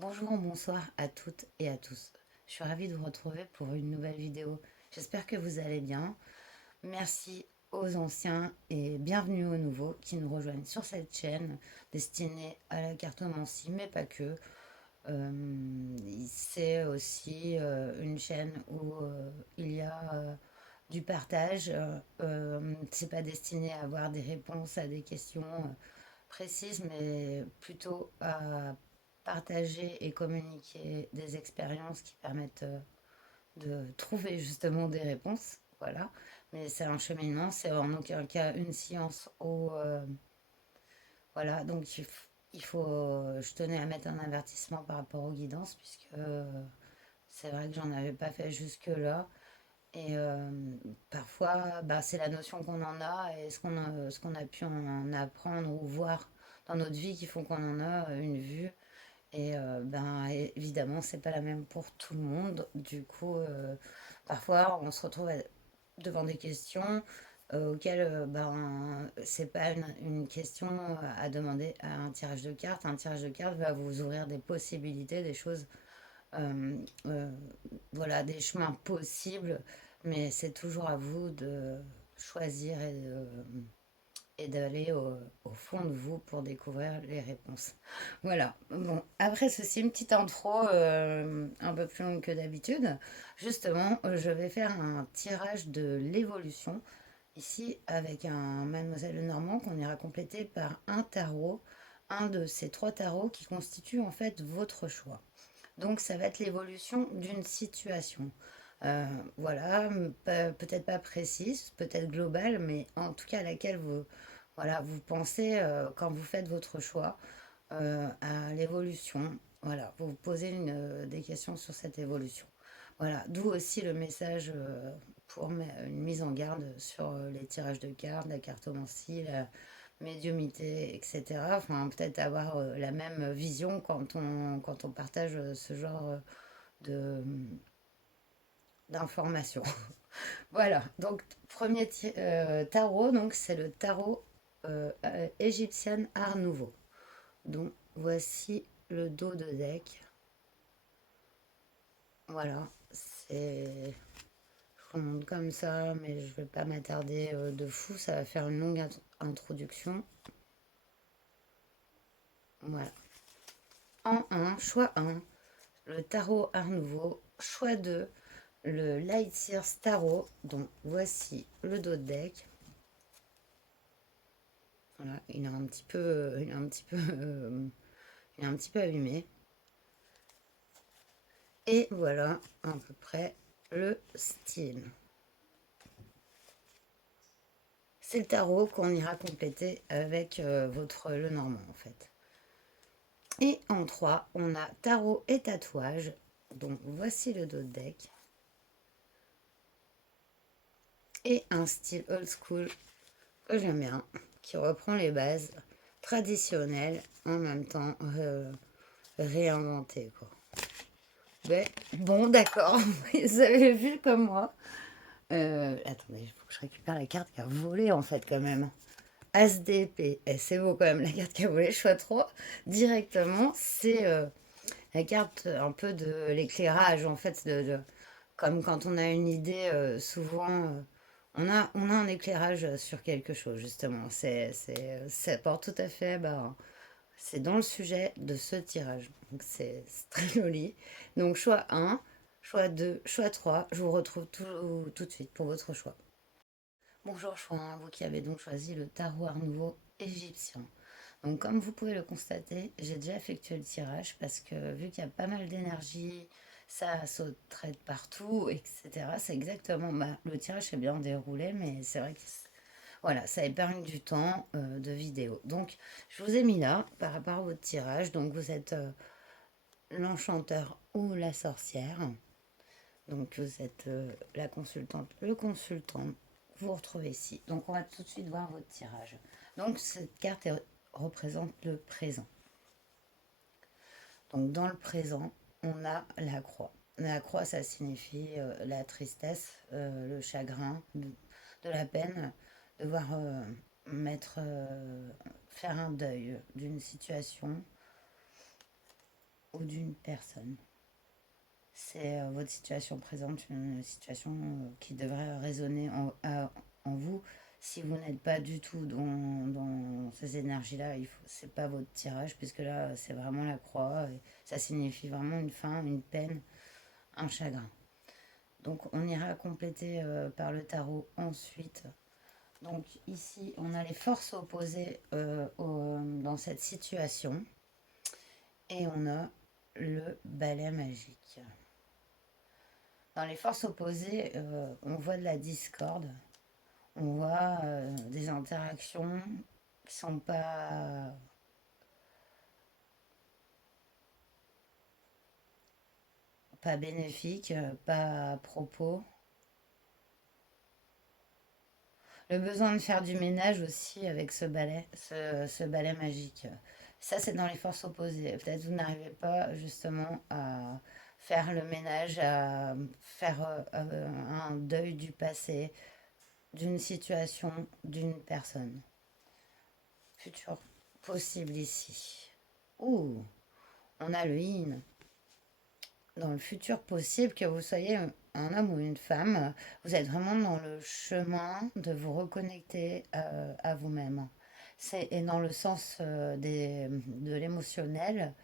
Bonjour, bonsoir à toutes et à tous. Je suis ravie de vous retrouver pour une nouvelle vidéo. J'espère que vous allez bien. Merci aux anciens et bienvenue aux nouveaux qui nous rejoignent sur cette chaîne destinée à la cartomancie, mais pas que. C'est aussi une chaîne où il y a du partage. C'est pas destiné à avoir des réponses à des questions précises, mais plutôt à partager et communiquer des expériences qui permettent de trouver justement des réponses. Voilà. Mais c'est un cheminement, c'est en aucun cas une science ou voilà. Donc je tenais à mettre un avertissement par rapport aux guidances puisque c'est vrai que j'en avais pas fait jusque-là. Et parfois, bah, c'est la notion qu'on en a et ce qu'on a pu en apprendre ou voir dans notre vie qui font qu'on en a une vue. Et ben, évidemment, c'est pas la même pour tout le monde. Du coup, parfois, on se retrouve devant des questions auxquelles c'est pas une question à demander à un tirage de cartes. Un tirage de cartes va vous ouvrir des possibilités, des choses euh, euh, voilà, des chemins possibles, mais c'est toujours à vous de choisir et d'aller au fond de vous pour découvrir les réponses. Voilà. Bon, après ceci, une petite intro un peu plus longue que d'habitude. Justement, je vais faire un tirage de l'évolution ici avec un Mademoiselle Lenormand qu'on ira compléter par un tarot, un de ces trois tarots qui constituent en fait votre choix. Donc ça va être l'évolution d'une situation. Euh, voilà, peut-être pas précise, peut-être globale, mais en tout cas à laquelle voilà, vous pensez quand vous faites votre choix à l'évolution. Voilà, vous vous posez des questions sur cette évolution. Voilà, d'où aussi le message pour une mise en garde sur les tirages de cartes, la cartomancie, la médiumité, etc. Enfin, peut-être avoir la même vision quand on partage ce genre de d'informations. Voilà, donc premier tarot, donc c'est le tarot égyptienne Art Nouveau. Donc voici le dos de deck. Voilà, c'est. Je vous montre comme ça, mais je vais pas m'attarder de fou, ça va faire une longue introduction. Voilà. En un, choix un, le tarot Art Nouveau. Choix 2, le Light Sears Tarot. Donc voici le dos de deck. Voilà, il est un petit peu, il est un petit peu, il est un petit peu abîmé. Et voilà à peu près le style. C'est le tarot qu'on ira compléter avec votre Lenormand en fait. Et en 3, on a tarot et tatouage. Donc voici le dos de deck. Et un style old school que j'aime bien, qui reprend les bases traditionnelles en même temps réinventées quoi. Mais, bon d'accord, vous avez vu comme moi. Attendez, il faut que je récupère la carte qui a volé en fait quand même. As d'épée, et c'est beau quand même la carte qui a volé, choix 3 directement, c'est la carte un peu de l'éclairage en fait, comme quand on a une idée, souvent on a un éclairage sur quelque chose justement, ça porte tout à fait, bah, c'est dans le sujet de ce tirage, donc c'est très joli. Donc choix un, choix 2, choix 3, je vous retrouve tout de suite pour votre choix. Bonjour choix 1, vous qui avez donc choisi le tarot Art Nouveau égyptien. Donc comme vous pouvez le constater, j'ai déjà effectué le tirage parce que vu qu'il y a pas mal d'énergie, ça sauterait de partout, etc. C'est exactement, bah, le tirage s'est bien déroulé, mais c'est vrai que voilà, ça épargne du temps de vidéo. Donc je vous ai mis là par rapport à votre tirage. Donc vous êtes l'enchanteur ou la sorcière. Donc vous êtes la consultante, le consultant. Vous vous retrouvez ici. Donc on va tout de suite voir votre tirage. Donc cette carte représente le présent. Donc dans le présent, on a la croix. La croix, ça signifie la tristesse, le chagrin, de la peine, devoir faire un deuil d'une situation. ou d'une personne. C'est votre situation présente, une situation qui devrait résonner en vous. Si vous n'êtes pas du tout dans ces énergies-là, c'est pas votre tirage, puisque là, c'est vraiment la croix. Et ça signifie vraiment une fin, une peine, un chagrin. Donc, on ira compléter par le tarot ensuite. Donc, ici, on a les forces opposées dans cette situation. Et on a le balai magique. Dans les forces opposées, on voit de la discorde, on voit des interactions qui sont pas bénéfiques, pas à propos. Le besoin de faire du ménage aussi avec ce balai magique. Ça, c'est dans les forces opposées. Peut-être vous n'arrivez pas justement à faire le ménage, à faire un deuil du passé, d'une situation, d'une personne. Futur possible ici. Ouh, on a le yin. Dans le futur possible, que vous soyez un homme ou une femme, vous êtes vraiment dans le chemin de vous reconnecter à vous-même. Et dans le sens de l'émotionnel,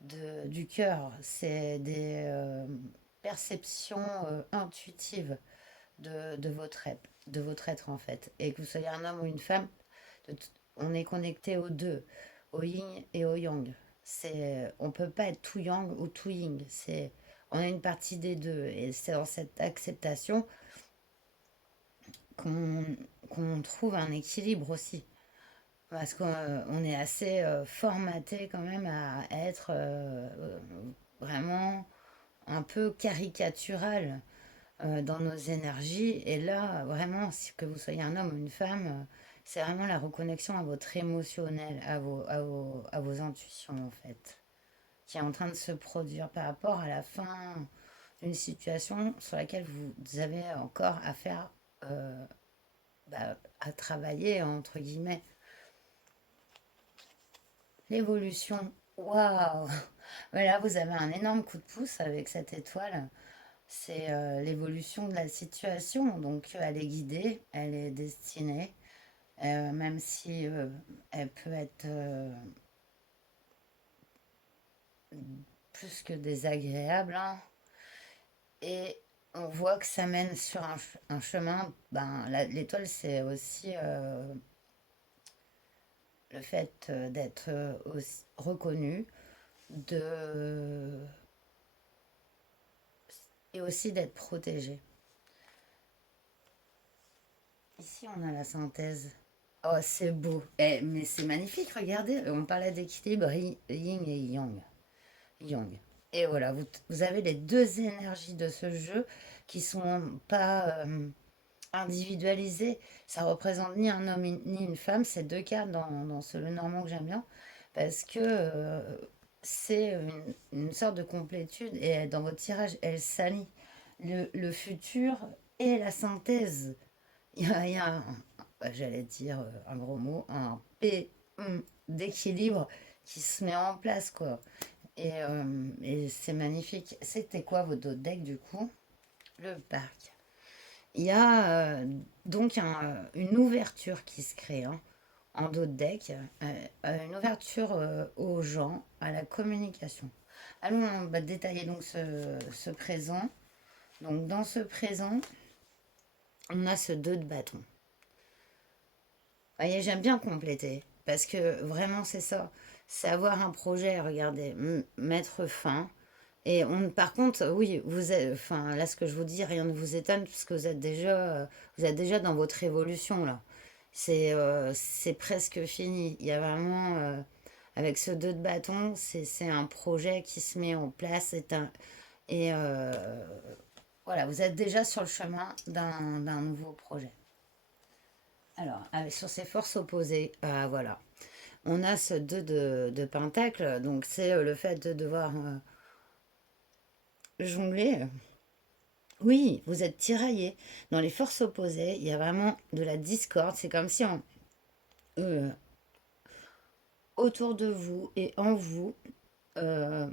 du cœur. C'est des perceptions intuitives de votre être en fait. Et que vous soyez un homme ou une femme, on est connecté aux deux, au yin et au yang. On peut pas être tout yang ou tout yin. On a une partie des deux. Et c'est dans cette acceptation qu'on qu'on trouve un équilibre aussi. Parce qu'on est assez formaté quand même à être vraiment un peu caricatural dans nos énergies. Et là, vraiment, que vous soyez un homme ou une femme, c'est vraiment la reconnexion à votre émotionnel, à vos intuitions, en fait, qui est en train de se produire par rapport à la fin d'une situation sur laquelle vous avez encore à faire, euh, à travailler, entre guillemets. L'évolution, waouh! Voilà, vous avez un énorme coup de pouce avec cette étoile. C'est l'évolution de la situation. Donc, elle est guidée, elle est destinée, même si elle peut être plus que désagréable, hein. Et on voit que ça mène sur un chemin. Ben, l'étoile, c'est aussi le fait d'être reconnu, de, et aussi d'être protégé. Ici, on a la synthèse. Oh, c'est beau. Mais c'est magnifique, regardez. On parlait d'équilibre yin et yang. Yang. Et voilà, vous avez les deux énergies de ce jeu qui sont pas individualisées. Ça représente ni un homme ni une femme. C'est deux cas dans ce le normand que j'aime bien. Parce que c'est une sorte de complétude. Et dans votre tirage, elle s'allie. Le futur et la synthèse. Il y a j'allais dire un gros mot, un P d'équilibre qui se met en place, quoi. Et c'est magnifique. C'était quoi vos deux decks, du coup? Le parc. Il y a donc une ouverture qui se crée hein, en dos de deck, une ouverture aux gens, à la communication. Allons détailler donc ce présent. Donc dans ce présent, on a ce 2 de bâton. Voyez, j'aime bien compléter parce que vraiment c'est ça, c'est avoir un projet, regardez, mettre fin. Et par contre, oui, vous êtes, enfin là ce que je vous dis, rien ne vous étonne puisque vous êtes déjà dans votre évolution là. C'est presque fini. Il y a vraiment, avec ce 2 de bâton, c'est un projet qui se met en place. Et voilà, vous êtes déjà sur le chemin d'un nouveau projet. Alors, sur ces forces opposées, voilà. On a ce 2 de pentacle, donc c'est le fait de devoir jongler. Oui, vous êtes tiraillé. Dans les forces opposées, il y a vraiment de la discorde. C'est comme si euh, autour de vous et en vous, euh,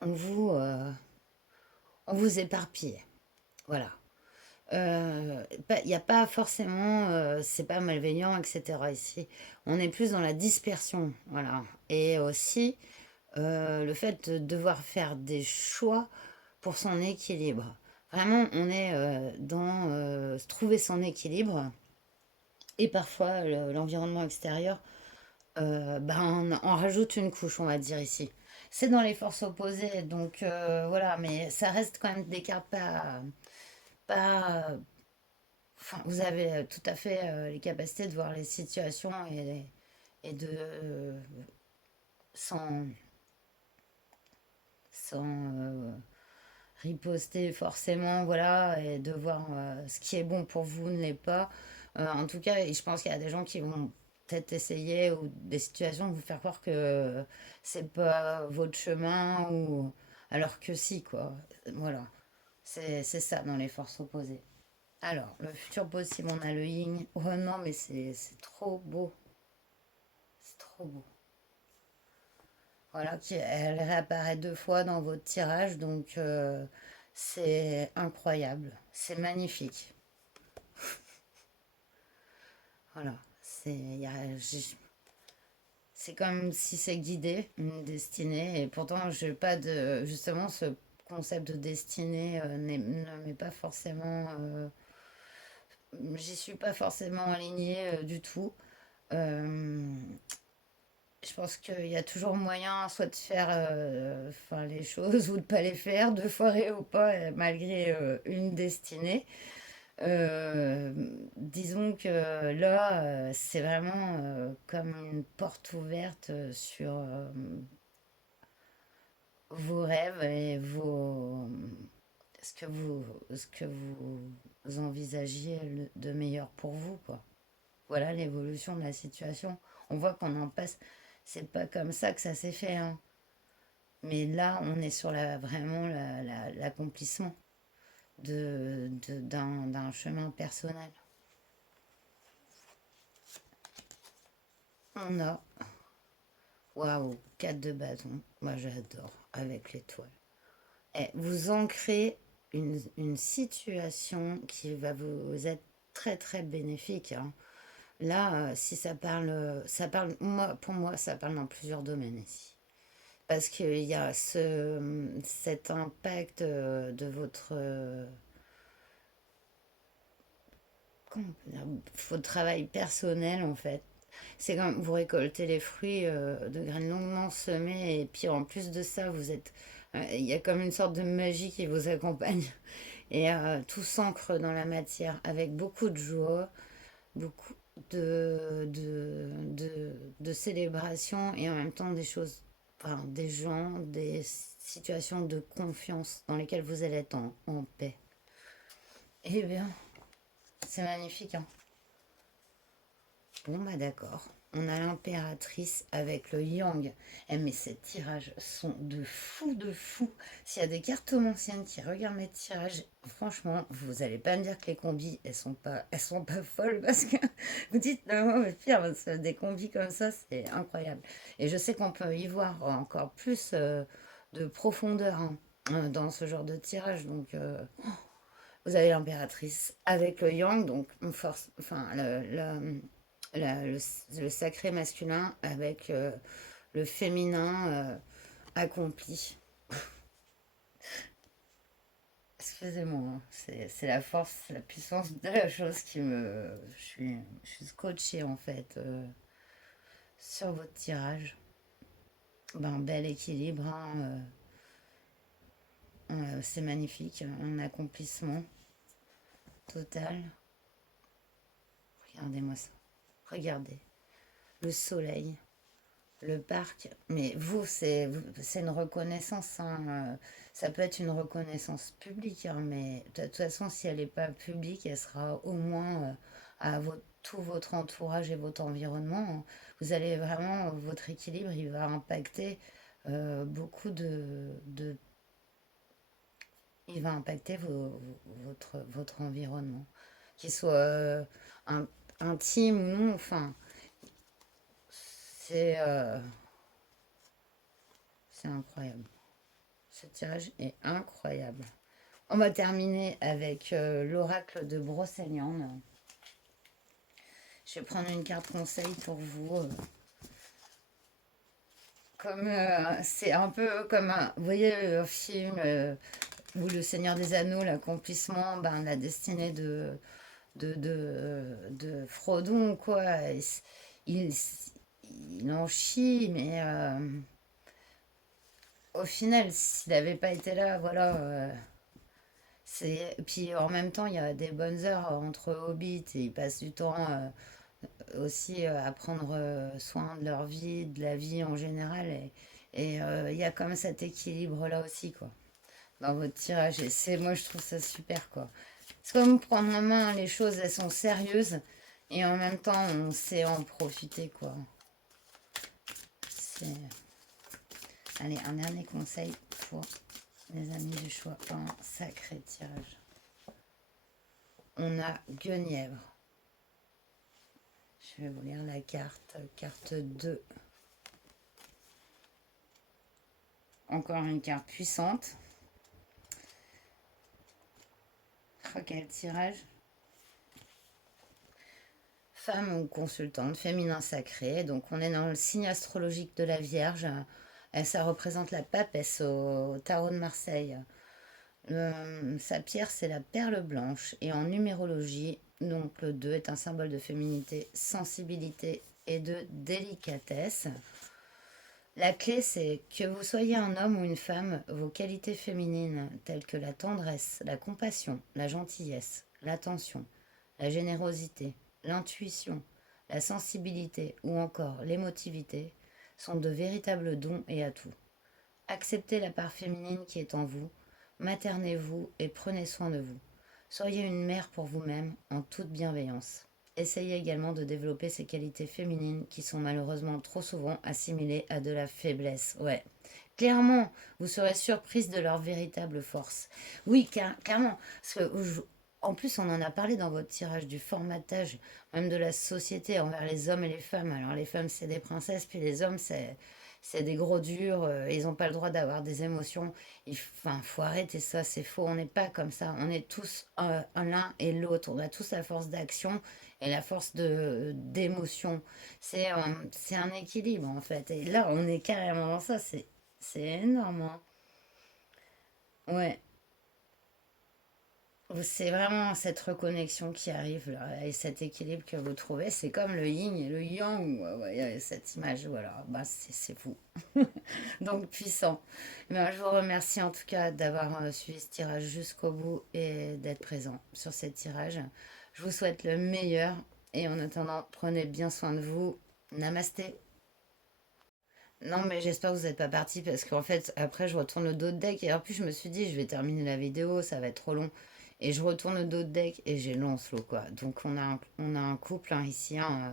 on vous, euh, on vous éparpille. Voilà. Il n'y a pas forcément, c'est pas malveillant, etc. Ici, on est plus dans la dispersion, voilà. Et aussi le fait de devoir faire des choix pour son équilibre. Vraiment, on est dans trouver son équilibre et parfois l'environnement extérieur, on rajoute une couche, on va dire ici. C'est dans les forces opposées, donc voilà, mais ça reste quand même des cartes pas, enfin, vous avez tout à fait les capacités de voir les situations et de sans, sans riposter forcément, voilà, et de voir ce qui est bon pour vous ne l'est pas. En tout cas, et je pense qu'il y a des gens qui vont peut-être essayer ou des situations vous faire croire que c'est pas votre chemin ou alors que si, quoi. Voilà, c'est ça dans les forces opposées. Alors, le futur possible, on a le yin. Oh non, mais c'est trop beau. C'est trop beau. Voilà, elle réapparaît deux fois dans votre tirage, donc c'est incroyable. C'est magnifique. Voilà, c'est comme si c'est guidé, une destinée, et pourtant, je pas de. Justement, ce concept de destinée ne m'est pas forcément. J'y suis pas forcément alignée du tout. Euh, Je pense qu'il y a toujours moyen soit de faire enfin, les choses ou de pas les faire, de foirer ou pas, malgré une destinée. Euh, Disons que là, c'est vraiment comme une porte ouverte sur vos rêves et ce que vous envisagiez de meilleur pour vous, quoi. Voilà l'évolution de la situation. On voit qu'on en passe. C'est pas comme ça que ça s'est fait, hein. Mais là, on est sur vraiment l'accomplissement d'un chemin personnel. On a, waouh, 4 de bâton. Moi, j'adore avec l'étoile. Et vous ancrez une situation qui va vous être très très bénéfique, hein. Là, si ça parle, moi, pour moi, ça parle dans plusieurs domaines ici. Parce qu'il y a cet impact de comment on peut dire, votre travail personnel en fait. C'est comme vous récoltez les fruits de graines longuement semées et puis en plus de ça, il y a comme une sorte de magie qui vous accompagne et tout s'ancre dans la matière avec beaucoup de joie, beaucoup de célébration et en même temps des choses, enfin, des gens, des situations de confiance dans lesquelles vous allez être en paix. Eh bien, c'est magnifique, hein. Bon, bah d'accord. On a l'impératrice avec le yang. Eh, mais ces tirages sont de fou, de fou. S'il y a des cartomanciennes qui regardent mes tirages, franchement, vous allez pas me dire que les combis, elles sont pas folles parce que vous dites, non, mais pire, parce que des combis comme ça, c'est incroyable. Et je sais qu'on peut y voir encore plus de profondeur, hein, dans ce genre de tirage. Donc, vous avez l'impératrice avec le yang, donc une force, enfin, le sacré masculin avec le féminin accompli. Excusez-moi, hein, c'est la force, la puissance de la chose qui me. Je suis scotché en fait sur votre tirage. Ben, bel équilibre, hein, c'est magnifique, un accomplissement total. Regardez-moi ça. Regardez. Le soleil, le parc, mais c'est une reconnaissance, hein, ça peut être une reconnaissance publique, hein, mais de toute façon, si elle n'est pas publique, elle sera au moins tout votre entourage et votre environnement, hein. Vous allez vraiment, votre équilibre, il va impacter beaucoup il va impacter votre environnement, qu'il soit in- intime ou non, enfin, c'est c'est incroyable. Ce tirage est incroyable. On va terminer avec l'oracle de Brocéliande. Je vais prendre une carte conseil pour vous. Comme c'est un peu comme un, vous voyez un film où le Seigneur des Anneaux, l'accomplissement, ben, la destinée de Frodon, quoi. Il, il en chie, mais au final, s'il n'avait pas été là, voilà. Puis en même temps, il y a des bonnes heures entre hobbits et ils passent du temps aussi à prendre soin de leur vie, de la vie en général. Et il y a comme cet équilibre-là aussi, quoi, dans votre tirage. Et moi, je trouve ça super, quoi. C'est comme prendre en main les choses, elles sont sérieuses et en même temps, on sait en profiter, quoi. C'est... Allez, un dernier conseil pour les amis du choix. Un sacré tirage. On a Guenièvre. Je vais vous lire la carte. Carte 2. Encore une carte puissante. Oh, quel tirage. Femme ou consultante, féminin sacré. Donc on est dans le signe astrologique de la Vierge. Ça représente la papesse au tarot de Marseille. Sa pierre, c'est la perle blanche. Et en numérologie, donc le 2 est un symbole de féminité, sensibilité et de délicatesse. La clé, c'est que vous soyez un homme ou une femme, vos qualités féminines, telles que la tendresse, la compassion, la gentillesse, l'attention, la générosité, l'intuition, la sensibilité ou encore l'émotivité, sont de véritables dons et atouts. Acceptez la part féminine qui est en vous, maternez-vous et prenez soin de vous. Soyez une mère pour vous-même en toute bienveillance. Essayez également de développer ces qualités féminines qui sont malheureusement trop souvent assimilées à de la faiblesse. Ouais. Clairement, vous serez surprise de leur véritable force. Oui, clairement. Parce que, en plus, on en a parlé dans votre tirage du formatage, même de la société envers les hommes et les femmes. Alors, les femmes, c'est des princesses, puis les hommes, c'est des gros durs, ils n'ont pas le droit d'avoir des émotions. Enfin, faut arrêter ça, c'est faux. On n'est pas comme ça. On est tous l'un et l'autre. On a tous la force d'action et la force d'émotion. C'est un équilibre en fait. Et là, on est carrément dans ça. C'est énorme, hein. Ouais. C'est vraiment cette reconnexion qui arrive là, et cet équilibre que vous trouvez. C'est comme le yin et le yang. Ouais, ouais, il y a cette image, voilà. Bah, c'est fou. Donc puissant. Ben, je vous remercie en tout cas d'avoir suivi ce tirage jusqu'au bout et d'être présent sur ce tirage. Je vous souhaite le meilleur et en attendant, prenez bien soin de vous. Namasté. Non, mais j'espère que vous n'êtes pas parti parce qu'en fait, après, je retourne le dos de deck et en plus, je me suis dit, je vais terminer la vidéo, ça va être trop long. Et je retourne le dos de deck et j'ai Lancelot, quoi. Donc, on a un couple hein, ici. Hein,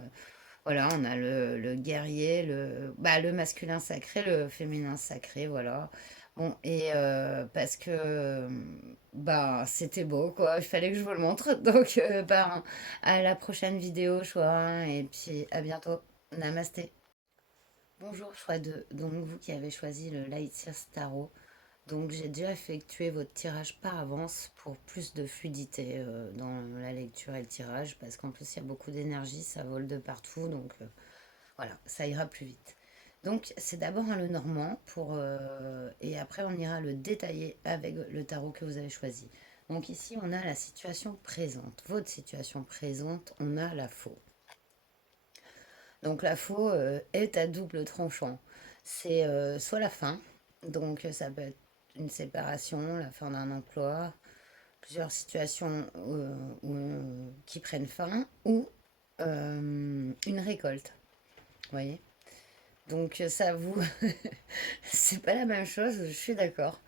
voilà, on a le guerrier, le masculin sacré, le féminin sacré, voilà. Bon, et parce que bah, c'était beau, quoi. Il fallait que je vous le montre. Donc, bah, à la prochaine vidéo, choix. Et puis, à bientôt. Namasté. Bonjour choix 2, donc vous qui avez choisi le Light Sears Tarot. Donc j'ai déjà effectué votre tirage par avance pour plus de fluidité dans la lecture et le tirage parce qu'en plus il y a beaucoup d'énergie, ça vole de partout donc voilà, ça ira plus vite. Donc c'est d'abord un Lenormand et après on ira le détailler avec le tarot que vous avez choisi. Donc ici on a la situation présente, votre situation présente, on a la faux. Donc la faux est à double tranchant. C'est soit la fin, donc ça peut être une séparation, la fin d'un emploi, plusieurs situations qui prennent fin, ou une récolte. Vous voyez? Donc ça vous... c'est pas la même chose, je suis d'accord.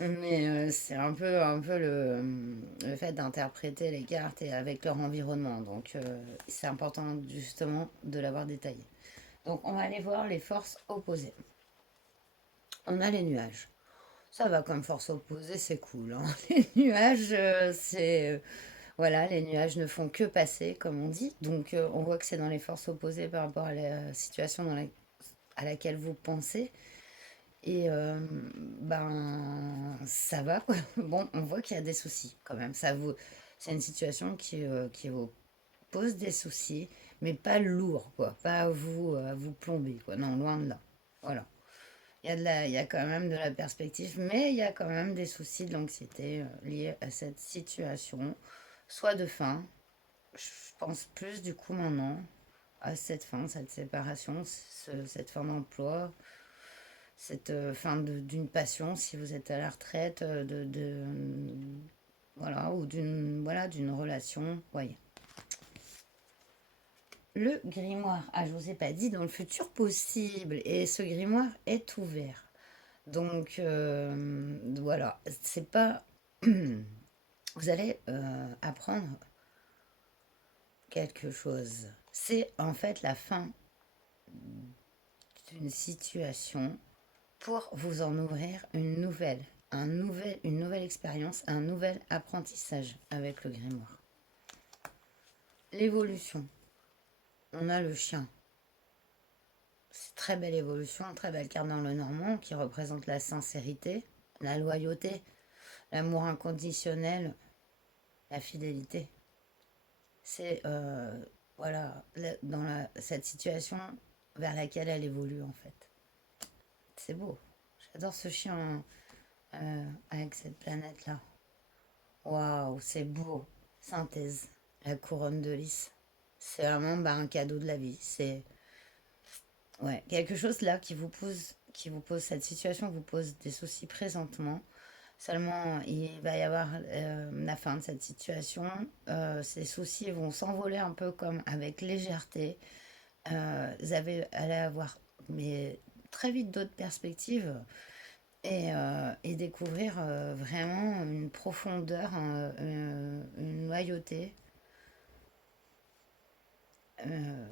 Mais c'est un peu le fait d'interpréter les cartes et avec leur environnement. Donc c'est important justement de l'avoir détaillé. Donc on va aller voir les forces opposées. On a les nuages. Ça va comme force opposée, c'est cool, hein. Les nuages, voilà, les nuages ne font que passer, comme on dit. Donc on voit que c'est dans les forces opposées par rapport à la situation à laquelle vous pensez. Et ben, ça va, quoi. Bon, on voit qu'il y a des soucis quand même. C'est une situation qui vous pose des soucis, mais pas lourd, quoi. Pas à vous plomber, quoi. Non, loin de là. Voilà. Il y a quand même de la perspective, mais il y a quand même des soucis de l'anxiété liés à cette situation, soit de faim. Je pense plus du coup maintenant à cette fin, cette séparation, cette fin d'emploi, cette d'une passion si vous êtes à la retraite, voilà, ou d'une relation. Voyez. Le grimoire, ah je vous ai pas dit, dans le futur possible, et ce grimoire est ouvert. Donc voilà, c'est pas. Vous allez apprendre quelque chose. C'est en fait la fin d'une situation pour vous en ouvrir une nouvelle expérience, un nouvel apprentissage avec le grimoire. L'évolution. On a le chien. C'est très belle évolution, très belle carte dans le Normand qui représente la sincérité, la loyauté, l'amour inconditionnel, la fidélité. C'est voilà, cette situation vers laquelle elle évolue en fait. C'est beau. J'adore ce chien avec cette planète-là. Waouh, c'est beau. Synthèse, la couronne de lys. C'est vraiment bah, un cadeau de la vie. C'est ouais, quelque chose là qui vous pose cette situation vous pose des soucis présentement. Seulement, il va y avoir la fin de cette situation. Ces soucis vont s'envoler un peu comme avec légèreté. Allez avoir mais très vite d'autres perspectives et découvrir vraiment une profondeur, une loyauté. Euh,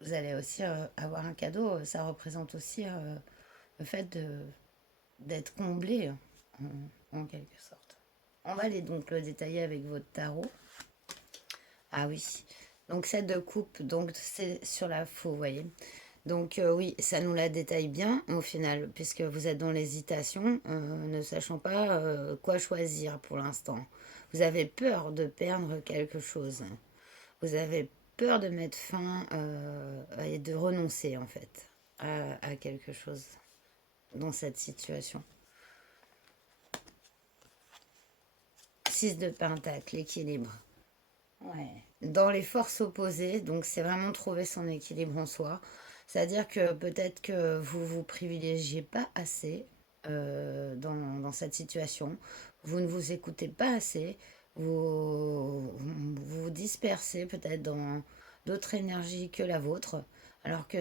Vous allez aussi avoir un cadeau. Ça représente aussi le fait d'être comblé en quelque sorte. On va aller donc le détailler avec votre tarot. Ah oui. Donc 7 de coupe, donc c'est sur la faux, vous voyez. Donc oui, ça nous la détaille bien au final, puisque vous êtes dans l'hésitation, ne sachant pas quoi choisir pour l'instant. Vous avez peur de perdre quelque chose. Vous avez peur de mettre fin et de renoncer en fait à quelque chose dans cette situation. 6 de pentacle, l'équilibre. Ouais. Dans les forces opposées, donc c'est vraiment trouver son équilibre en soi. C'est-à-dire que peut-être que vous vous privilégiez pas assez dans cette situation. Vous ne vous écoutez pas assez. Vous vous dispersez peut-être dans d'autres énergies que la vôtre. Alors que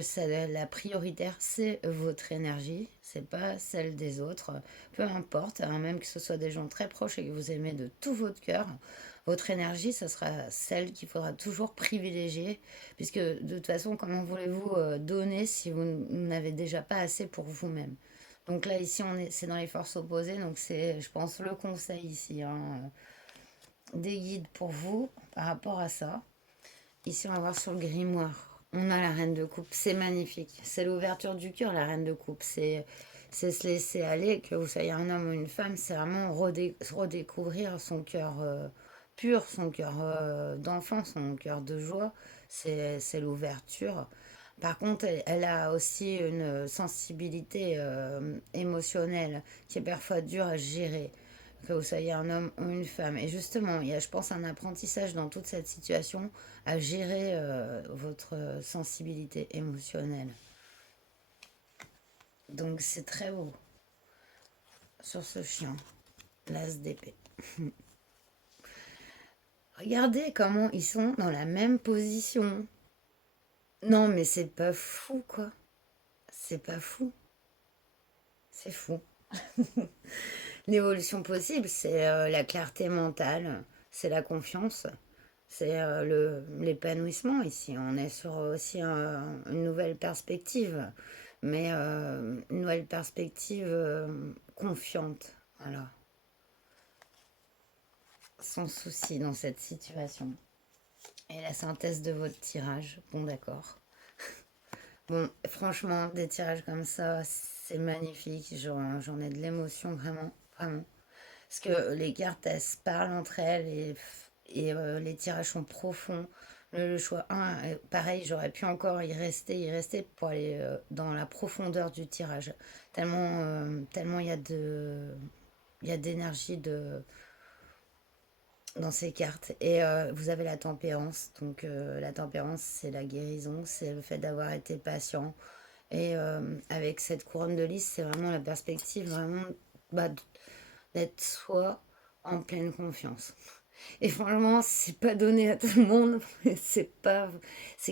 la prioritaire, c'est votre énergie, c'est pas celle des autres. Peu importe, hein, même que ce soit des gens très proches et que vous aimez de tout votre cœur, votre énergie, ce sera celle qu'il faudra toujours privilégier, puisque de toute façon, comment voulez-vous donner si vous n'avez déjà pas assez pour vous-même? Donc là, ici, c'est dans les forces opposées, donc c'est, je pense, le conseil ici, hein, des guides pour vous par rapport à ça. Ici, on va voir sur le grimoire. On a la reine de coupe, c'est magnifique. C'est l'ouverture du cœur, la reine de coupe. C'est se laisser aller, que vous soyez un homme ou une femme, c'est vraiment redécouvrir son cœur pur, son cœur d'enfant, son cœur de joie. C'est l'ouverture. Par contre, elle a aussi une sensibilité émotionnelle qui est parfois dure à gérer, que vous soyez un homme ou une femme. Et justement, il y a, je pense, un apprentissage dans toute cette situation à gérer votre sensibilité émotionnelle. Donc c'est très beau sur ce chien, l'as d'épée. Regardez comment ils sont dans la même position. Non, mais c'est pas fou, quoi. C'est pas fou. C'est fou. L'évolution possible, c'est la clarté mentale, c'est la confiance, c'est l'épanouissement ici. On est sur aussi une nouvelle perspective, mais une nouvelle perspective confiante, voilà, sans souci dans cette situation. Et la synthèse de votre tirage, bon d'accord. Bon, franchement, des tirages comme ça, C'est magnifique, j'en ai de l'émotion vraiment, vraiment. Parce que les cartes, elles se parlent entre elles et les tirages sont profonds. Le choix un, pareil, j'aurais pu encore y rester pour aller dans la profondeur du tirage. Tellement il y a d'énergie dans ces cartes. Et vous avez la tempérance. Donc la tempérance, c'est la guérison, c'est le fait d'avoir été patient. Et avec cette couronne de lys, c'est vraiment la perspective vraiment bah, d'être soi en pleine confiance. Et franchement, c'est pas donné à tout le monde, mais c'est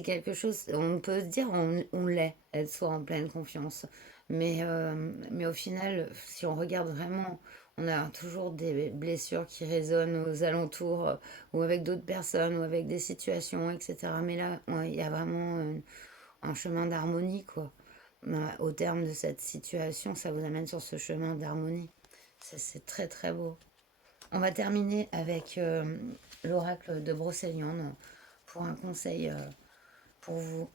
quelque chose, on peut se dire, on l'est, être soi en pleine confiance. Mais au final, si on regarde vraiment, on a toujours des blessures qui résonnent aux alentours, ou avec d'autres personnes, ou avec des situations, etc. Mais là, ouais, il y a vraiment un chemin d'harmonie, quoi. Au terme de cette situation, ça vous amène sur ce chemin d'harmonie. C'est très très beau. On va terminer avec l'oracle de Brocéliande pour un conseil pour vous.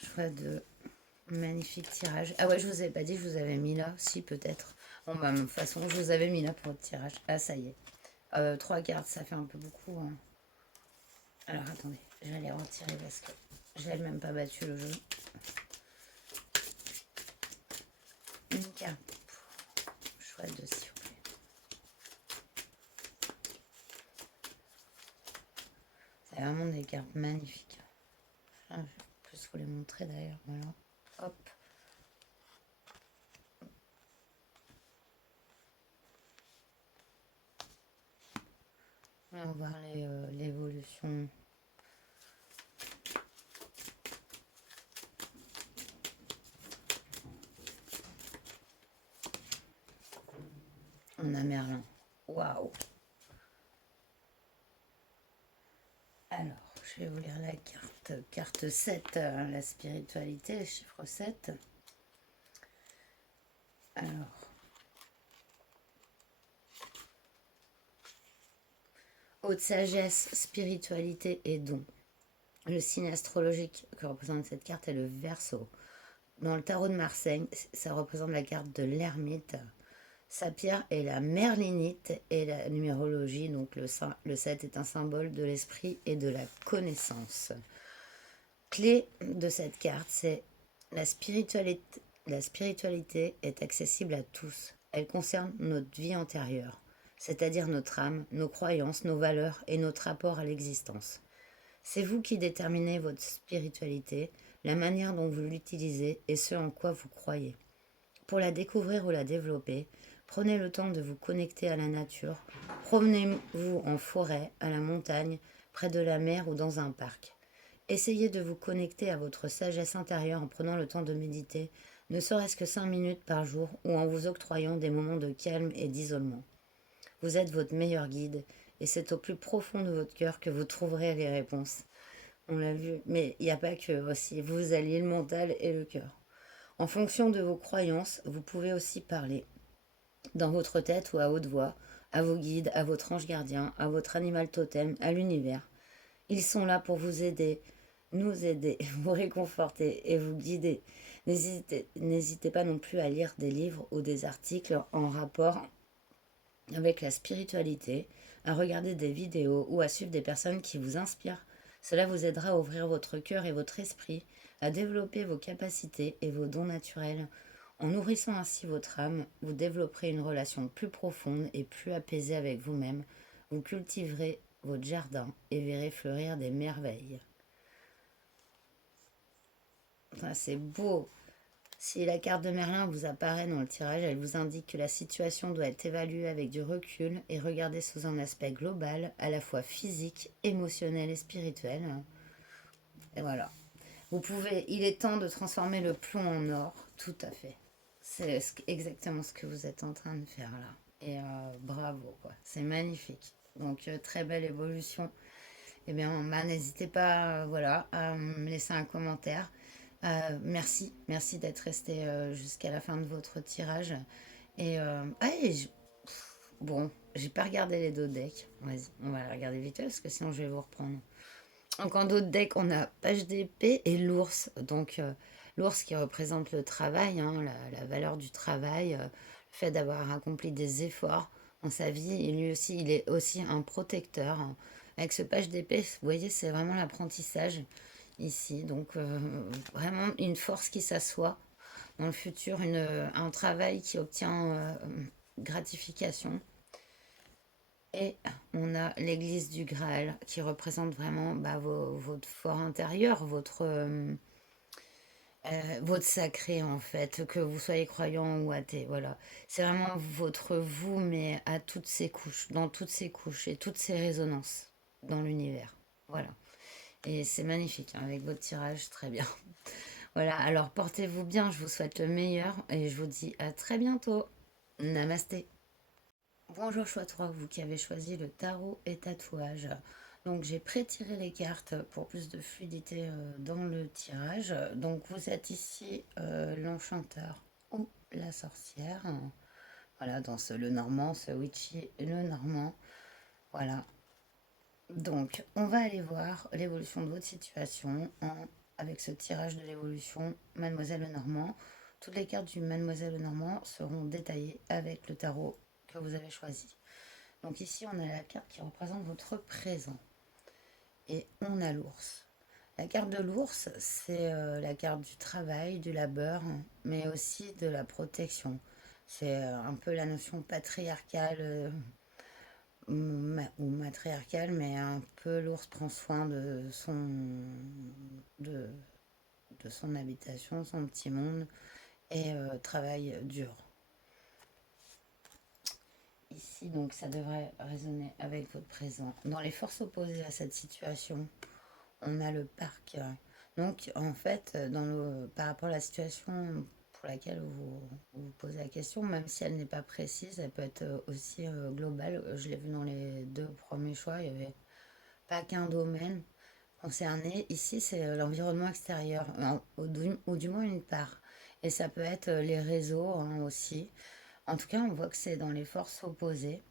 Je ferai de magnifiques tirages. Ah ouais, je vous avais pas dit que je vous avais mis là. Si, peut-être. Bon, bah, de toute façon, je vous avais mis là pour le tirage. Ah, ça y est. 3 cartes, ça fait un peu beaucoup, hein. Alors, attendez, je vais les retirer parce que je n'ai même pas battu le jeu. Une carte. Choix de s'il vous plaît. C'est vraiment des cartes magnifiques. Ah, je vais plus vous les montrer d'ailleurs. Voilà. Hop. On va voir l'évolution. On a Merlin. Waouh. Alors, je vais vous lire la carte. Carte 7, la spiritualité, chiffre 7. Alors, haute sagesse, spiritualité et don. Le signe astrologique que représente cette carte est le Verseau. Dans le tarot de Marseille, ça représente la carte de l'ermite. Sa pierre est la merlinite et la numérologie, donc le 7 est un symbole de l'esprit et de la connaissance. Clé de cette carte, c'est la spiritualité. La spiritualité est accessible à tous. Elle concerne notre vie antérieure, c'est-à-dire notre âme, nos croyances, nos valeurs et notre rapport à l'existence. C'est vous qui déterminez votre spiritualité, la manière dont vous l'utilisez et ce en quoi vous croyez. Pour la découvrir ou la développer, prenez le temps de vous connecter à la nature. Promenez-vous en forêt, à la montagne, près de la mer ou dans un parc. Essayez de vous connecter à votre sagesse intérieure en prenant le temps de méditer, ne serait-ce que 5 minutes par jour ou en vous octroyant des moments de calme et d'isolement. Vous êtes votre meilleur guide et c'est au plus profond de votre cœur que vous trouverez les réponses. On l'a vu, mais il n'y a pas que aussi, vous alliez le mental et le cœur. En fonction de vos croyances, vous pouvez aussi parler, dans votre tête ou à haute voix, à vos guides, à votre ange gardien, à votre animal totem, à l'univers. Ils sont là pour vous aider, nous aider, vous réconforter et vous guider. N'hésitez pas non plus à lire des livres ou des articles en rapport avec la spiritualité, à regarder des vidéos ou à suivre des personnes qui vous inspirent. Cela vous aidera à ouvrir votre cœur et votre esprit, à développer vos capacités et vos dons naturels. En nourrissant ainsi votre âme, vous développerez une relation plus profonde et plus apaisée avec vous-même. Vous cultiverez votre jardin et verrez fleurir des merveilles. Enfin, c'est beau. Si la carte de Merlin vous apparaît dans le tirage, elle vous indique que la situation doit être évaluée avec du recul et regardée sous un aspect global, à la fois physique, émotionnel et spirituel. Et voilà. Il est temps de transformer le plomb en or, tout à fait. C'est exactement ce que vous êtes en train de faire là. Et bravo, quoi. C'est magnifique. Donc, très belle évolution. Eh bien, bah, n'hésitez pas, voilà, à me laisser un commentaire. Merci d'être resté jusqu'à la fin de votre tirage. Bon, j'ai pas regardé les deux decks. Vas-y, on va les regarder vite fait parce que sinon je vais vous reprendre. Donc en d'autres decks, on a Page d'épée et l'ours. Donc L'ours qui représente le travail, hein, la valeur du travail, le fait d'avoir accompli des efforts dans sa vie. Et lui aussi, il est aussi un protecteur, hein. Avec ce page d'épée, vous voyez, c'est vraiment l'apprentissage ici. Donc, vraiment une force qui s'assoit dans le futur, un travail qui obtient gratification. Et on a l'église du Graal qui représente vraiment bah, votre fort intérieur, votre sacré en fait, que vous soyez croyant ou athée. Voilà. C'est vraiment votre vous, mais à toutes ses couches, dans toutes ses couches et toutes ses résonances dans l'univers. Voilà. Et c'est magnifique, hein, avec votre tirage, très bien. Voilà, alors portez-vous bien, je vous souhaite le meilleur et je vous dis à très bientôt. Namasté. Bonjour choix 3, vous qui avez choisi le tarot et tatouage. Donc j'ai pré-tiré les cartes pour plus de fluidité dans le tirage. Donc vous êtes ici l'enchanteur ou la sorcière. Voilà, dans le normand, ce witchy, le normand. Voilà. Donc on va aller voir l'évolution de votre situation avec ce tirage de l'évolution Mademoiselle Lenormand. Toutes les cartes du Mademoiselle Lenormand seront détaillées avec le tarot que vous avez choisi. Donc ici, on a la carte qui représente votre présent. Et on a l'ours. La carte de l'ours, c'est la carte du travail, du labeur, mais aussi de la protection. C'est un peu la notion patriarcale ou matriarcale, mais un peu l'ours prend soin de, de son habitation, son petit monde, et travaille dur. Ici, donc, ça devrait résonner avec votre présent. Dans les forces opposées à cette situation, on a le parc. Donc, en fait, par rapport à la situation pour laquelle vous posez la question, même si elle n'est pas précise, elle peut être aussi globale. Je l'ai vu dans les deux premiers choix, il n'y avait pas qu'un domaine concerné. Ici, c'est l'environnement extérieur, ou du moins une part. Et ça peut être les réseaux hein, aussi. En tout cas, on voit que c'est dans les forces opposées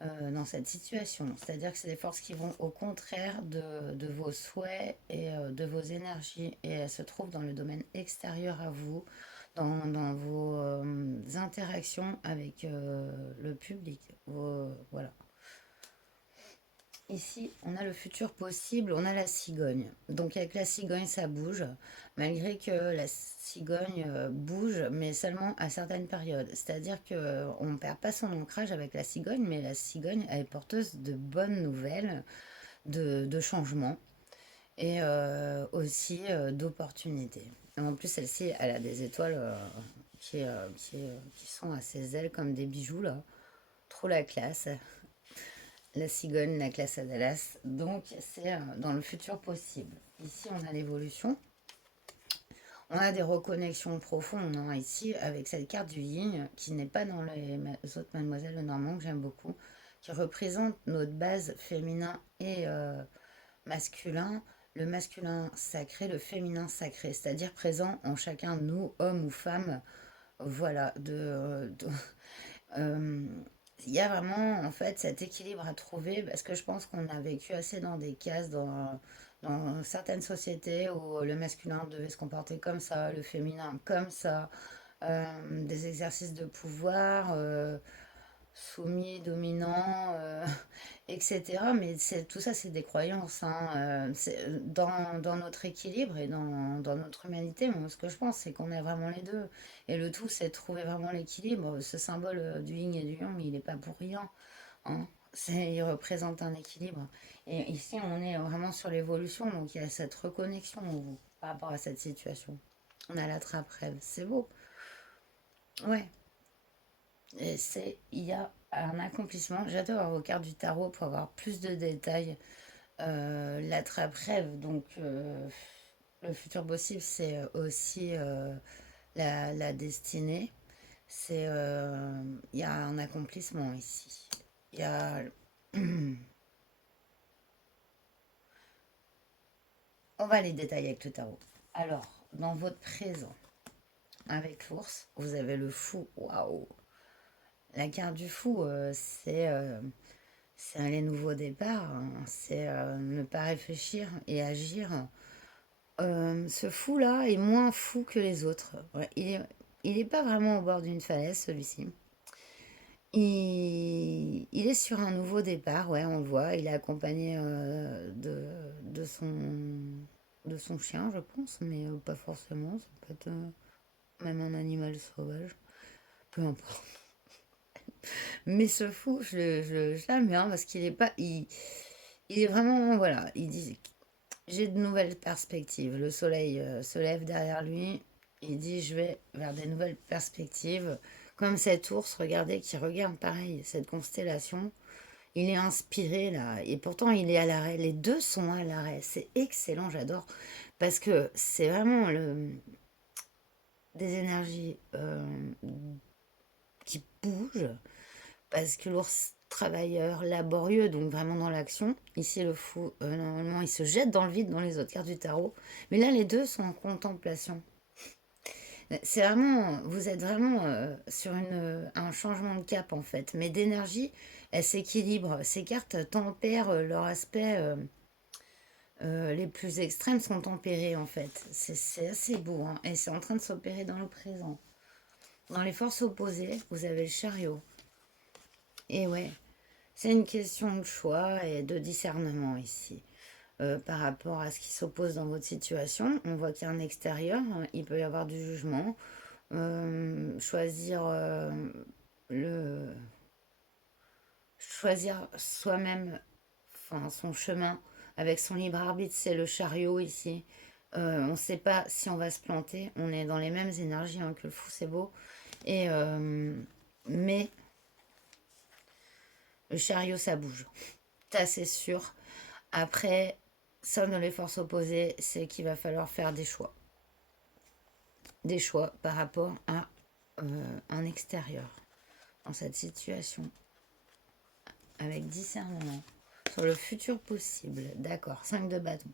dans cette situation. C'est-à-dire que c'est des forces qui vont au contraire de vos souhaits et de vos énergies. Et elles se trouvent dans le domaine extérieur à vous, dans vos interactions avec le public. Voilà. Ici, on a le futur possible, on a la cigogne. Donc avec la cigogne, ça bouge, malgré que la cigogne bouge, mais seulement à certaines périodes. C'est-à-dire qu'on ne perd pas son ancrage avec la cigogne, mais la cigogne, elle est porteuse de bonnes nouvelles, de changements et aussi d'opportunités. En plus, celle-ci, elle a des étoiles qui sont à ses ailes comme des bijoux, là. Trop la classe. La cigogne, la classe à Dallas. Donc, c'est dans le futur possible. Ici, on a l'évolution. On a des reconnexions profondes hein, ici avec cette carte du yin qui n'est pas dans les autres Mademoiselles Lenormand que j'aime beaucoup, qui représente notre base féminin et masculin. Le masculin sacré, le féminin sacré, c'est-à-dire présent en chacun de nous, hommes ou femmes. Voilà, euh, il y a vraiment en fait cet équilibre à trouver parce que je pense qu'on a vécu assez dans des cases dans certaines sociétés où le masculin devait se comporter comme ça, le féminin comme ça, des exercices de pouvoir soumis, dominants, etc. Mais tout ça, c'est des croyances. Hein, dans notre équilibre et dans notre humanité, moi, ce que je pense, c'est qu'on a vraiment les deux. Et le tout, c'est de trouver vraiment l'équilibre. Ce symbole du yin et du yang, il n'est pas pour rien. Hein. Il représente un équilibre. Et ici, on est vraiment sur l'évolution. Donc, il y a cette reconnexion par rapport à cette situation. On a la trappe-rêve. C'est beau. Ouais. Il y a un accomplissement. J'adore avoir vos cartes du tarot pour avoir plus de détails. L'attrape-rêve, donc le futur possible, c'est aussi la destinée. Il y a un accomplissement ici. Il y a, on va les détailler avec le tarot. Alors, dans votre présent, avec l'ours, vous avez le fou. Waouh! La carte du fou, c'est les nouveaux départs, hein. C'est ne pas réfléchir et agir Ce fou-là est moins fou que les autres. Ouais, il est pas vraiment au bord d'une falaise, celui-ci. Il est sur un nouveau départ, ouais, on le voit. Il est accompagné de son chien, je pense, mais pas forcément. Ça peut être même un animal sauvage. Peu importe. Mais ce fou, je l'aime bien parce qu'il est pas. Il est vraiment. Voilà. Il dit j'ai de nouvelles perspectives. Le soleil se lève derrière lui. Il dit je vais vers des nouvelles perspectives. Comme cet ours, regardez, qui regarde pareil cette constellation. Il est inspiré là. Et pourtant, il est à l'arrêt. Les deux sont à l'arrêt. C'est excellent, j'adore. Parce que c'est vraiment des énergies qui bougent. Parce que l'ours travailleur, laborieux, donc vraiment dans l'action. Ici, le fou, normalement, il se jette dans le vide dans les autres cartes du tarot. Mais là, les deux sont en contemplation. C'est vraiment, vous êtes vraiment sur un changement de cap en fait. Mais d'énergie, elles s'équilibrent. Ces cartes tempèrent leur aspect. Les plus extrêmes sont tempérés en fait. C'est assez beau, hein. Et c'est en train de s'opérer dans le présent. Dans les forces opposées, vous avez le chariot. Et ouais, c'est une question de choix et de discernement ici. Par rapport à ce qui s'oppose dans votre situation, on voit qu'il y a un extérieur, il peut y avoir du jugement. Choisir le choisir soi-même, enfin son chemin avec son libre arbitre, c'est le chariot ici. On ne sait pas si on va se planter, on est dans les mêmes énergies hein, que le fou, c'est beau. Et mais le chariot, ça bouge. Ça, c'est sûr. Après, ça, dans les forces opposées, c'est qu'il va falloir faire des choix. Des choix par rapport à un extérieur dans cette situation, avec discernement sur le futur possible. D'accord, 5 de bâton.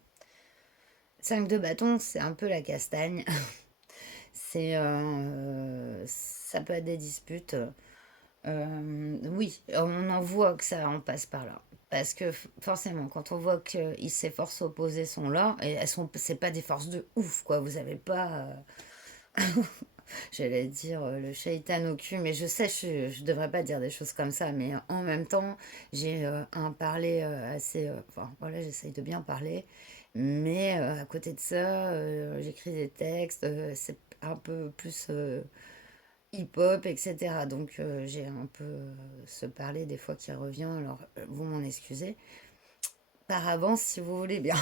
5 de bâton, c'est un peu la castagne. Ça peut être des disputes. Oui, on en voit que ça en passe par là. Parce que forcément, quand on voit que ces forces opposées sont là, et c'est pas des forces de ouf, quoi. Vous avez pas, j'allais dire le shaitan au cul, mais je sais, je devrais pas dire des choses comme ça, mais en même temps, j'ai un parler assez. Enfin, voilà, j'essaye de bien parler, mais à côté de ça, j'écris des textes, c'est un peu plus hip-hop, etc. Donc j'ai un peu ce parler des fois qui revient, alors vous m'en excusez. Par avance, si vous voulez bien.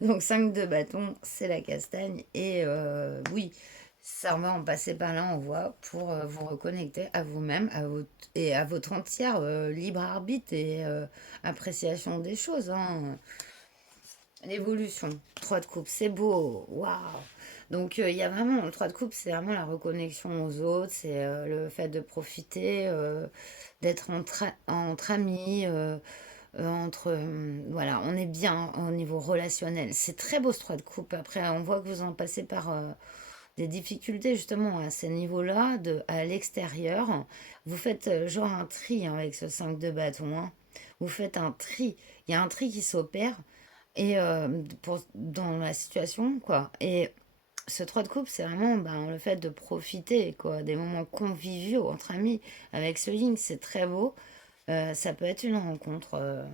Donc 5 de bâton, c'est la castagne. Et oui, ça va en passer par là, on voit, pour vous reconnecter à vous-même et à votre entière libre arbitre et appréciation des choses, hein. L'évolution, 3 de coupe, c'est beau, waouh! Donc il y a vraiment, le 3 de coupe, c'est vraiment la reconnexion aux autres, c'est le fait de profiter, d'être entre amis, voilà, on est bien au niveau relationnel. C'est très beau ce 3 de coupe. Après, on voit que vous en passez par des difficultés justement à ces niveaux-là, à l'extérieur. Vous faites genre un tri hein, avec ce 5 de bâton, hein. Vous faites un tri. Il y a un tri qui s'opère et dans la situation, quoi. Et ce 3 de coupe, c'est vraiment ben, le fait de profiter, quoi, des moments conviviaux entre amis. Avec ce yin, c'est très beau. Ça peut être une rencontre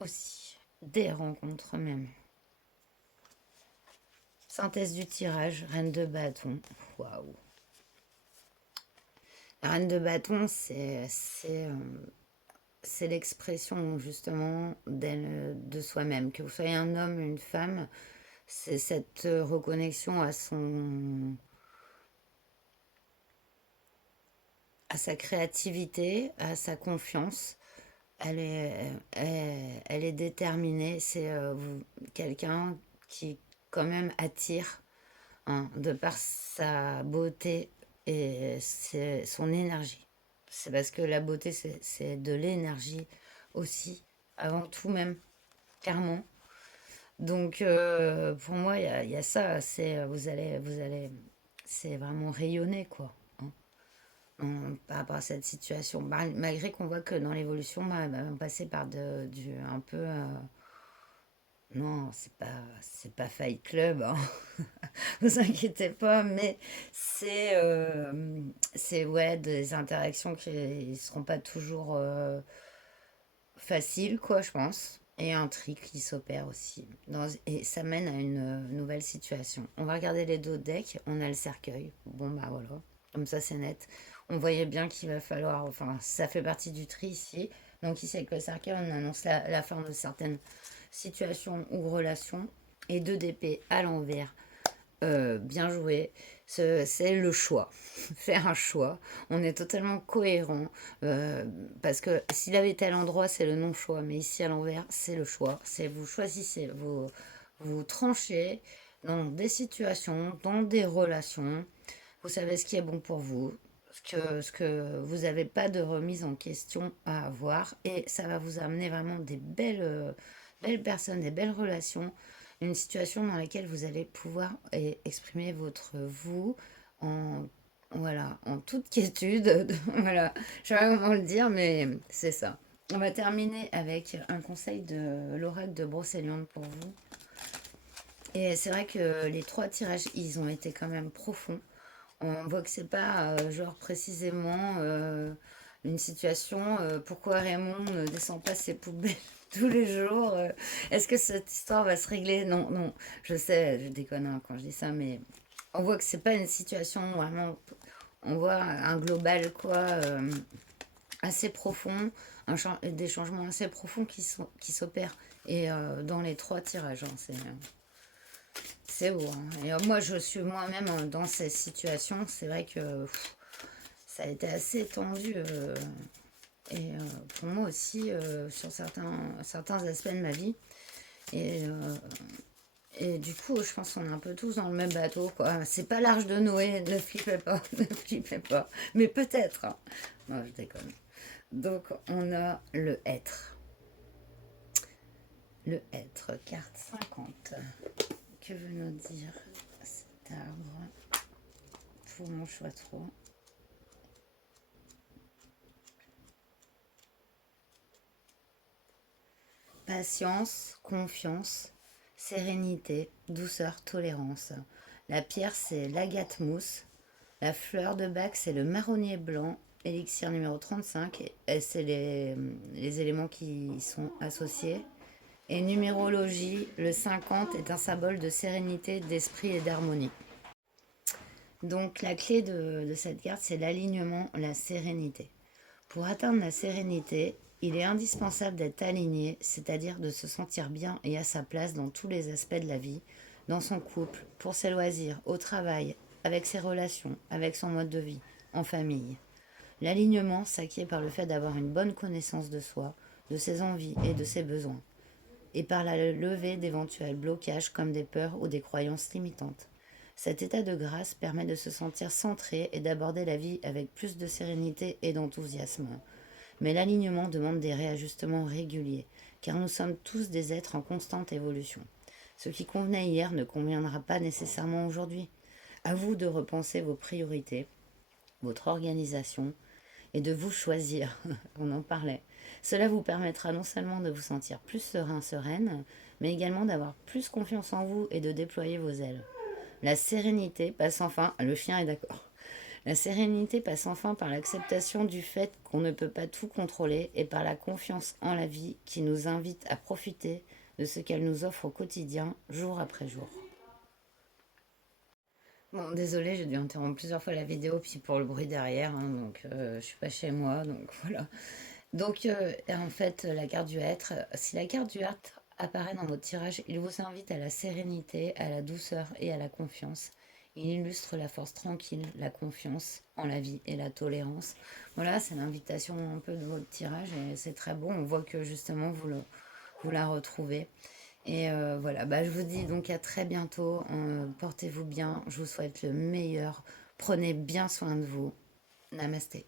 aussi. Des rencontres même. Synthèse du tirage, reine de bâton. Waouh. La reine de bâton, c'est l'expression justement de soi-même. Que vous soyez un homme, une femme, c'est cette reconnexion à sa créativité, à sa confiance. Elle est déterminée. C'est quelqu'un qui quand même attire hein, de par sa beauté et son énergie. C'est parce que la beauté, c'est de l'énergie aussi, avant tout même, clairement. Donc, pour moi, il y a ça. C'est vraiment rayonner, quoi, hein, par rapport à cette situation. Malgré qu'on voit que dans l'évolution, bah, on passait par un peu Non, c'est pas Fight Club, hein. Vous inquiétez pas, mais c'est ouais, des interactions qui ne seront pas toujours faciles, quoi, je pense. Et un trick qui s'opère aussi. Et ça mène à une nouvelle situation. On va regarder les deux decks. On a le cercueil. Bon, bah voilà. Comme ça, c'est net. On voyait bien qu'il va falloir. Enfin, ça fait partie du tri ici. Donc, ici, avec le cercueil, on annonce la fin de certaines situations ou relations. Et deux d'épée à l'envers. Bien joué. C'est le choix. Faire un choix. On est totalement cohérent. euh, Parce que s'il avait été à l'endroit, c'est le non-choix. Mais ici, à l'envers, c'est le choix. C'est vous choisissez, vous tranchez dans des situations, dans des relations. Vous savez ce qui est bon pour vous. Ce que vous n'avez pas de remise en question à avoir. Et ça va vous amener vraiment des belles personnes, des belles relations, une situation dans laquelle vous allez pouvoir exprimer votre vous en, voilà, en toute quiétude. Voilà, je sais pas comment le dire, mais c'est ça. On va terminer avec un conseil de l'oracle de Brocéliande pour vous. Et c'est vrai que les trois tirages, ils ont été quand même profonds. On voit que c'est pas genre précisément une situation pourquoi Raymond ne descend pas ses poubelles tous les jours. Est-ce que cette histoire va se régler? Non, non, je sais, je déconne hein, quand je dis ça, mais on voit que c'est pas une situation vraiment. On voit un global quoi, assez profond, des changements assez profonds qui s'opèrent. Et dans les trois tirages, hein, c'est beau, hein. Et moi, je suis moi-même dans ces situations. C'est vrai que ça a été assez tendu. Et pour moi aussi, sur certains aspects de ma vie. Et, euh, et du coup, je pense qu'on est un peu tous dans le même bateau, quoi. C'est pas l'arche de Noé, ne flippez pas, ne flippez pas. Mais peut-être, hein. Non, je déconne. Donc, on a le être. Le être, carte 50. Que veut nous dire cet arbre pour mon choix 3? Patience, confiance, sérénité, douceur, tolérance. La pierre, c'est l'agate mousse. La fleur de bac, c'est le marronnier blanc. Élixir numéro 35, et c'est les éléments qui y sont associés. Et numérologie, le 50 est un symbole de sérénité, d'esprit et d'harmonie. Donc la clé de cette carte, c'est l'alignement, la sérénité. Pour atteindre la sérénité, il est indispensable d'être aligné, c'est-à-dire de se sentir bien et à sa place dans tous les aspects de la vie, dans son couple, pour ses loisirs, au travail, avec ses relations, avec son mode de vie, en famille. L'alignement s'acquiert par le fait d'avoir une bonne connaissance de soi, de ses envies et de ses besoins, et par la levée d'éventuels blocages comme des peurs ou des croyances limitantes. Cet état de grâce permet de se sentir centré et d'aborder la vie avec plus de sérénité et d'enthousiasme. Mais l'alignement demande des réajustements réguliers, car nous sommes tous des êtres en constante évolution. Ce qui convenait hier ne conviendra pas nécessairement aujourd'hui. À vous de repenser vos priorités, votre organisation, et de vous choisir. On en parlait. Cela vous permettra non seulement de vous sentir plus serein, sereine, mais également d'avoir plus confiance en vous et de déployer vos ailes. La sérénité passe enfin, le chien est d'accord. La sérénité passe enfin par l'acceptation du fait qu'on ne peut pas tout contrôler et par la confiance en la vie qui nous invite à profiter de ce qu'elle nous offre au quotidien, jour après jour. Bon, désolé, j'ai dû interrompre plusieurs fois la vidéo, puis pour le bruit derrière, hein, donc je suis pas chez moi, donc voilà. Donc en fait, la carte du être, si la carte du être apparaît dans votre tirage, il vous invite à la sérénité, à la douceur et à la confiance. Il illustre la force tranquille, la confiance en la vie et la tolérance. Voilà, c'est l'invitation un peu de votre tirage et c'est très beau. On voit que justement vous la retrouvez. Et voilà, bah, je vous dis donc à très bientôt. Portez-vous bien. Je vous souhaite le meilleur. Prenez bien soin de vous. Namasté.